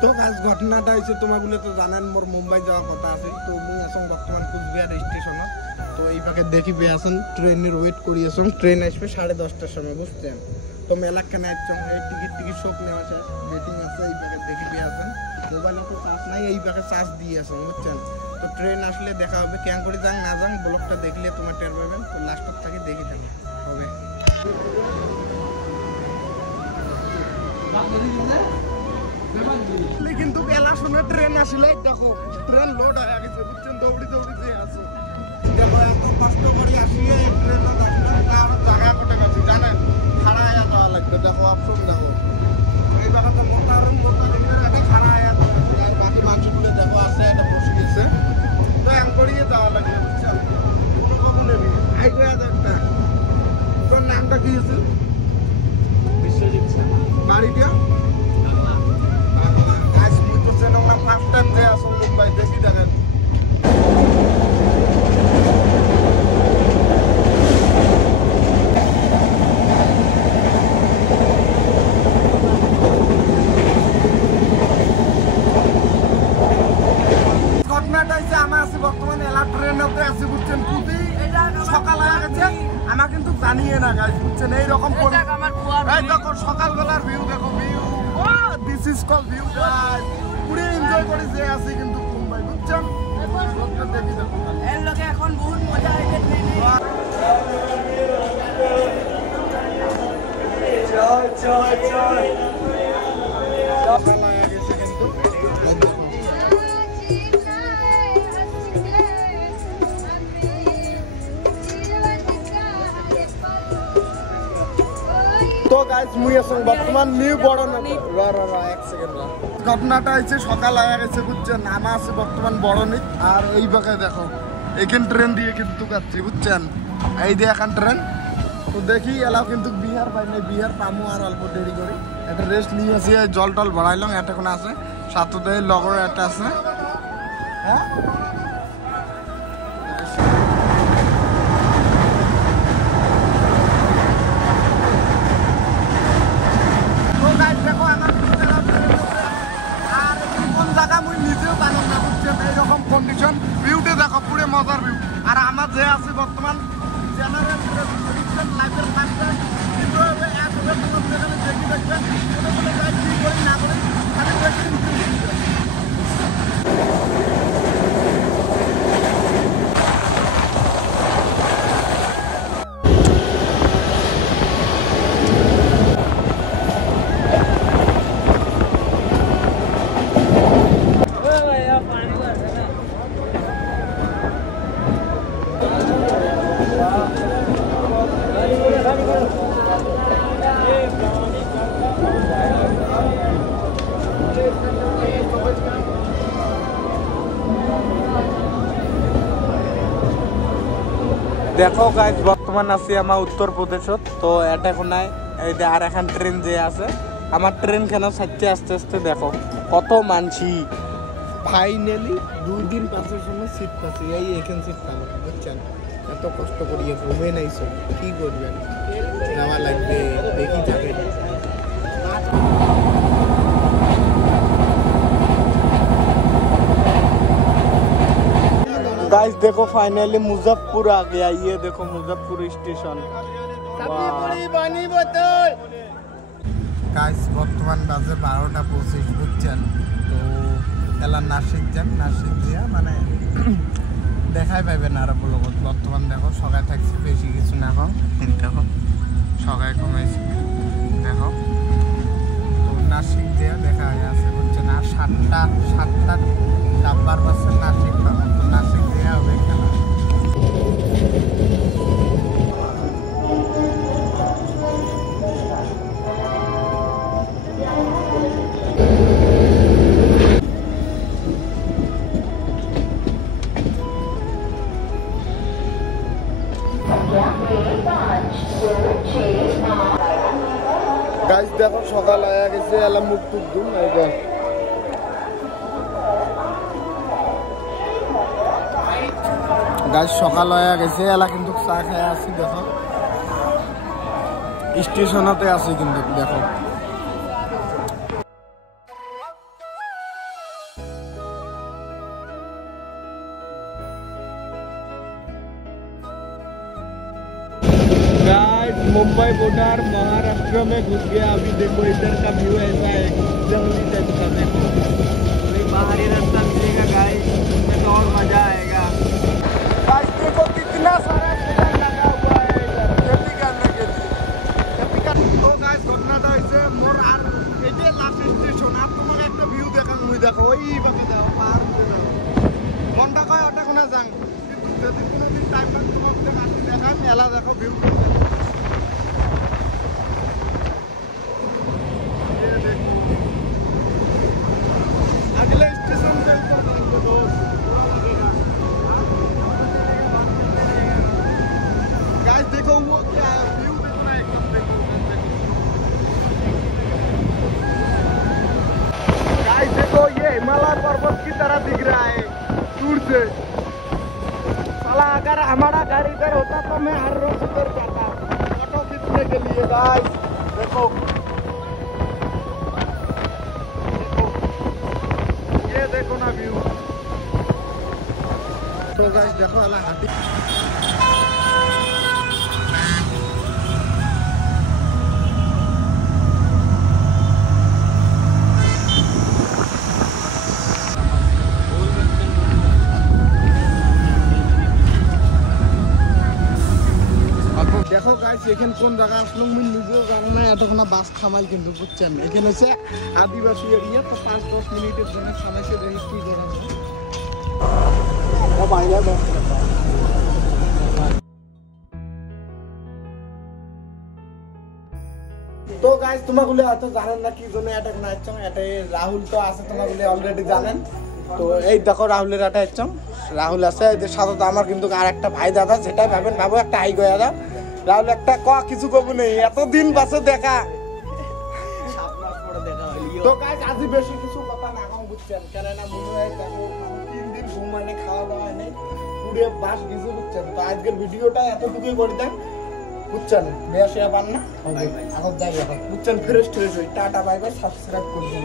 তো আজ ঘটনাটা হয়েছে তোমাগুলো তো জানেন মোর মুম্বাই যাওয়ার কথা আছে তো মুই আসং বর্তমান কুচবিহার স্টেশনে তো এই পাকে দেখি বে আসন ট্রেনের ওয়েট করি আসং ট্রেন আসবে 10:30টার সময় বুঝছেন তো মেলা কেন আসছং এই টিকিট শোক নেওয়া আছে ওয়েটিং আছে এই পাকে দেখি বে আসন মোবাইলে তো চার্জ নাই এই পাকে চার্জ দিয়ে আসং বুঝছেন তো ট্রেন আসলে দেখা হবে কেন করে যাং না যাং ব্লগটা দেখলে তোমার টের পাবেন তো লাস্টত থেকে দেখি থাকো হবে কিন্তু বেলা শুনে ট্রেন আসলে দেখো ট্রেন লোড হয়ে গেছে বুঝছেন দৌড়ি যে আছে দেখো এত কষ্ট করে আসিয়ে ট্রেনটা তার জায়গা কটে গেছে জানেন খাড়ায় যাওয়া লাগবে দেখো অপশন দেখো এই জায়গাটা মোটারের একটা খাড়ায় যাওয়া আর বাকি মানুষগুলো দেখো আছে একটা বসে গেছে তো এম করিয়ে যাওয়া লাগবে বুঝছেন কোনো কখন নেবি আই গয়া একটা তোর নামটা কি আছে বিশ্বজিৎ বাড়িটা ফার্স্ট টাইম যে আসুন মুম্বাই দেখি দেখেন ঘটনাটা হচ্ছে আমার আছে বর্তমানে এলা ট্রেনতে আছি বুঝছেন খুবই সকাল হয়ে গেছে আমার কিন্তু জানিয়ে না গাইস বুঝছেন এইরকম দেখো সকালবেলার ভিউ দেখো view this is call view পুরো এনজয় করে যে আছে কিন্তু মুম্বাই বুঝছেন এর লগে এখন বহুত মজা হইছে ট্রেনে জয় জয় জয় তো গাইস মুই আসং বর্তমান নিউ বড় এক সেকেন্ড ঘটনাটা হয়েছে সকাল হয়ে গেছে বুঝছেন নামা আছে বর্তমান বড়নি আর এই বাকে দেখো এখান ট্রেন দিয়ে কিন্তু যাচ্ছি বুঝছেন এই দিয়ে এখন ট্রেন তো দেখি এলাও কিন্তু বিহার পাই নাই বিহার পামু আর অল্প দেরি করে একটা রেস্ট নিয়ে আসি জল টল ভরাইলাম এটা কোনো আছে সাথে লগর একটা আছে হ্যাঁ কন্ডিশন ভিউটা দেখো পুরো মজার ভিউ আর আমার যে আছে বর্তমান জেনারেল লাইফের ফার্স্ট কিন্তু দেখি দেখবেন কি করি না করি দেখো গাইস বর্তমান আছি আমার উত্তরপ্রদেশত তো এটা এখন নাই এই যে আর এখন ট্রেন যে আছে আমার ট্রেন কেন ছাড়তে আস্তে আস্তে দেখো কত মানছি ফাইনালি 2 দিন পাঁচের সময় সিট পাচ্ছি এই এখান সিট পাবো বুঝছেন এত কষ্ট করিয়ে ঘুমে নাইছো কি করবেন যাওয়া লাগবে দেখি যাবে गाइस देखो फाइनली मुजफ्फरपुर आ गया ये देखो मुजफ्फरपुर स्टेशन गाइस বর্তমান বাজে 12টা 25 বুঝছেন তো এলা নাসিক যান নাসিক দিয়া মানে দেখাই পাবেন আর ব্লগত বর্তমান দেখো সকাল থাকছে বেশি কিছু না এখন দেখো সকাল কমাইছে দেখো তো নাসিক দিয়া দেখা আছে বুঝছেন আর 7টা ডাব্বার বাসে নাসিক পাবেন তো নাসিক দিয়া হবে খেলা গাইস দেখো সকাল হয়ে গেছে এলা মুখ টুক দুম এইবার গাইস সকাল হয়ে গেছে এলা কিন্তু চা খায় আছি দেখো স্টেশনতে আছি কিন্তু দেখো मुंबई बॉर्डर महाराष्ट्र में घुस गया। अभी देखो इधर का व्यू ऐसा है, जंगली टाइप का। देखो बाहरी रास्ता मिलेगा गाइस, उसमें तो और मजा आएगा। गाइस देखो कितना सारा ठेला लगा हुआ है इधर खेती करने के लिए। तो गाइस घटनाটা হইছে মোর আর এই যে লাস্ট স্টেশন। আর তোমাকে একটা ভিউ দেখান, মুই দেখো ওই বাকি যাও আর মনটা কয় ওটা কোনা যাং, কিন্তু যদি কোনোদিন টাইম পাই তোমাকে দেখাই মেলা দেখো ভিউ। ये देखो अगले स्टेशन पे ऊपर जाएंगे दोस्त, पूरा लगेगा। गाइस देखो वो क्या है, व्यू कितना है, देखो गाइस देखो ये हिमालय पर्वत की तरह दिख रहा है दूर से। साला अगर हमारा घर इधर होता तो मैं हर रोज इधर जाता फोटो खींचने के लिए। गाइस देखो ये देखो ना व्यू। तो गाइस देखो वाला हाथी। দেখো গাইস এখানে কোন জায়গা আসলাম আমি নিজেও জানি না। এতক্ষণ বাস থামাই কিন্তু বুঝছেন, এখানে হচ্ছে আদিবাসী এরিয়া। তো 5-10 মিনিটের জন্য থামাইছে, দেখি কি করা যায়। তো গাইস তোমাগুলো হয়তো জানেন না কি জন্য অ্যাটাক না হচ্ছে। এটা রাহুল তো আছে, তোমাগুলো অলরেডি জানেন। তো এই দেখো রাহুলের অ্যাটাক হচ্ছে, রাহুল আছে এদের সাথে। তো আমার কিন্তু আর একটা ভাই দাদা, যেটাই ভাবেন ভাবো একটা হাই গয়া দাও। রাহুল একটা কিছু কব নেই, এতদিন বাসে দেখা। তো গাইস আজই বেশি কিছু কথা না কম বুঝছেন, কেননা মনে হয় দেখো 3 দিন ঘুম মানে খাওয়া দাওয়া নেই, পুরো বাস কিছু বুঝছেন। তো আজকের ভিডিওটা এতটুকুই করে দেন বুঝছেন, বেশি পান না। এখন যাই এখন বুঝছেন, ফ্রেশ হয়ে টাটা বাই বাই, সাবস্ক্রাইব করে দেন।